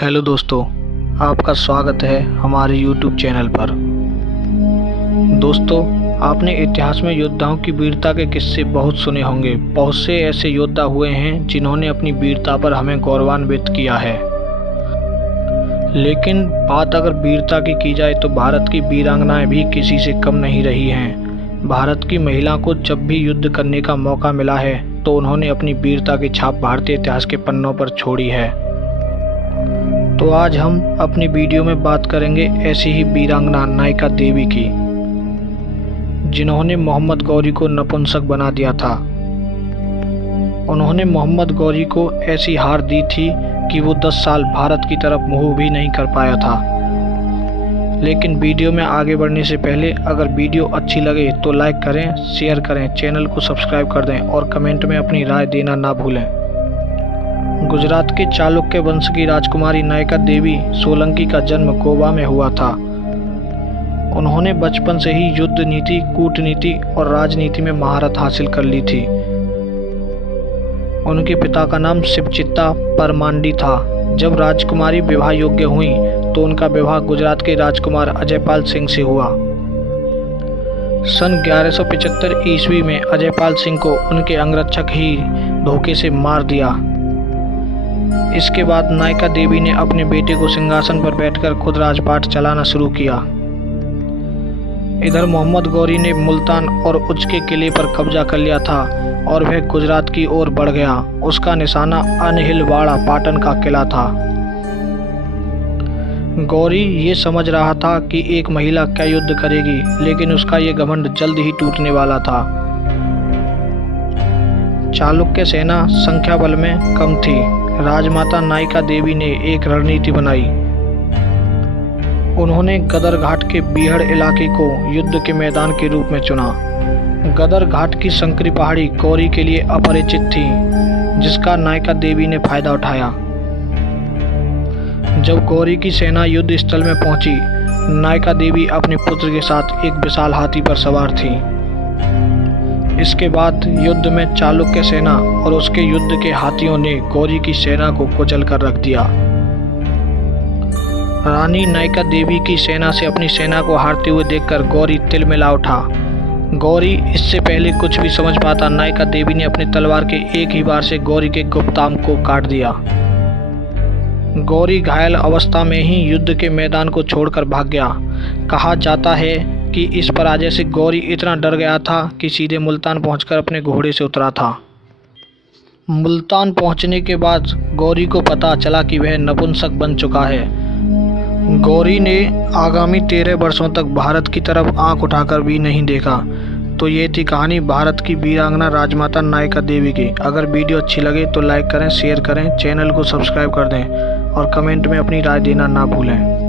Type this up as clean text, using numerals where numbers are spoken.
Hello दोस्तों, आपका स्वागत है हमारे YouTube चैनल पर। दोस्तों, आपने इतिहास में योद्धाओं की वीरता के किस्से बहुत सुने होंगे। बहुत से ऐसे योद्धा हुए हैं जिन्होंने अपनी वीरता पर हमें गौरवान्वित किया है। लेकिन बात अगर वीरता की जाए तो भारत की वीरांगनाएं भी किसी से कम नहीं रही हैं। भारत की महिला को जब भी युद्ध करने का मौका मिला है तो उन्होंने अपनी वीरता की छाप भारतीय इतिहास के पन्नों पर छोड़ी है। तो आज हम अपनी वीडियो में बात करेंगे ऐसी ही वीरांगना नायिका देवी की, जिन्होंने मोहम्मद गौरी को नपुंसक बना दिया था। उन्होंने मोहम्मद गौरी को ऐसी हार दी थी कि वो 10 साल भारत की तरफ मुंह भी नहीं कर पाया था। लेकिन वीडियो में आगे बढ़ने से पहले अगर वीडियो अच्छी लगे तो लाइक करें, शेयर करें, चैनल को सब्सक्राइब कर दें और कमेंट में अपनी राय देना ना भूलें। गुजरात के चालुक्य वंश की राजकुमारी नायिका देवी सोलंकी का जन्म गोवा में हुआ था। उन्होंने बचपन से ही युद्ध नीति, कूटनीति और राजनीति में महारत हासिल कर ली थी। उनके पिता का नाम शिवचित्ता परमांडी था। जब राजकुमारी विवाह योग्य हुई तो उनका विवाह गुजरात के राजकुमार अजयपाल सिंह से हुआ। सन 1175 ईस्वी में अजयपाल सिंह को उनके अंगरक्षक ही धोखे से मार दिया। इसके बाद नायिका देवी ने अपने बेटे को सिंहासन पर बैठकर खुद राजपाट चलाना शुरू किया। इधर मोहम्मद गौरी ने मुल्तान और उच्च के किले पर कब्जा कर लिया था और वह गुजरात की ओर बढ़ गया। उसका निशाना अनहिलवाड़ा पाटन का किला था। गौरी ये समझ रहा था कि एक महिला क्या युद्ध करेगी, लेकिन उसका ये घमंड जल्द ही टूटने वाला था। चालुक्य सेना संख्या बल में कम थी। राजमाता नायिका देवी ने एक रणनीति बनाई। उन्होंने गदर घाट के बीहड़ इलाके को युद्ध के मैदान के रूप में चुना। गदर घाट की संकरी पहाड़ी गौरी के लिए अपरिचित थी, जिसका नायिका देवी ने फायदा उठाया। जब गौरी की सेना युद्ध स्थल में पहुंची, नायिका देवी अपने पुत्र के साथ एक विशाल हाथी पर सवार थी। इसके बाद युद्ध में चालुक्य सेना और उसके युद्ध के हाथियों ने गौरी की सेना को कुचल कर रख दिया। रानी नायिका देवी की सेना से अपनी सेना को हारते हुए देखकर गौरी तिलमिला उठा। गौरी इससे पहले कुछ भी समझ पाता, नायिका देवी ने अपनी तलवार के एक ही बार से गौरी के गुप्तांग को काट दिया। गौरी घायल अवस्था में ही युद्ध के मैदान को छोड़कर भाग गया। कहा जाता है कि इस पराजय से गौरी इतना डर गया था कि सीधे मुल्तान पहुंचकर अपने घोड़े से उतरा था। मुल्तान पहुंचने के बाद गौरी को पता चला कि वह नपुंसक बन चुका है। गौरी ने आगामी 13 वर्षों तक भारत की तरफ आंख उठाकर भी नहीं देखा। तो ये थी कहानी भारत की वीरांगना राजमाता नायिका देवी की। अगर वीडियो अच्छी लगे तो लाइक करें, शेयर करें, चैनल को सब्सक्राइब कर दें और कमेंट में अपनी राय देना ना भूलें।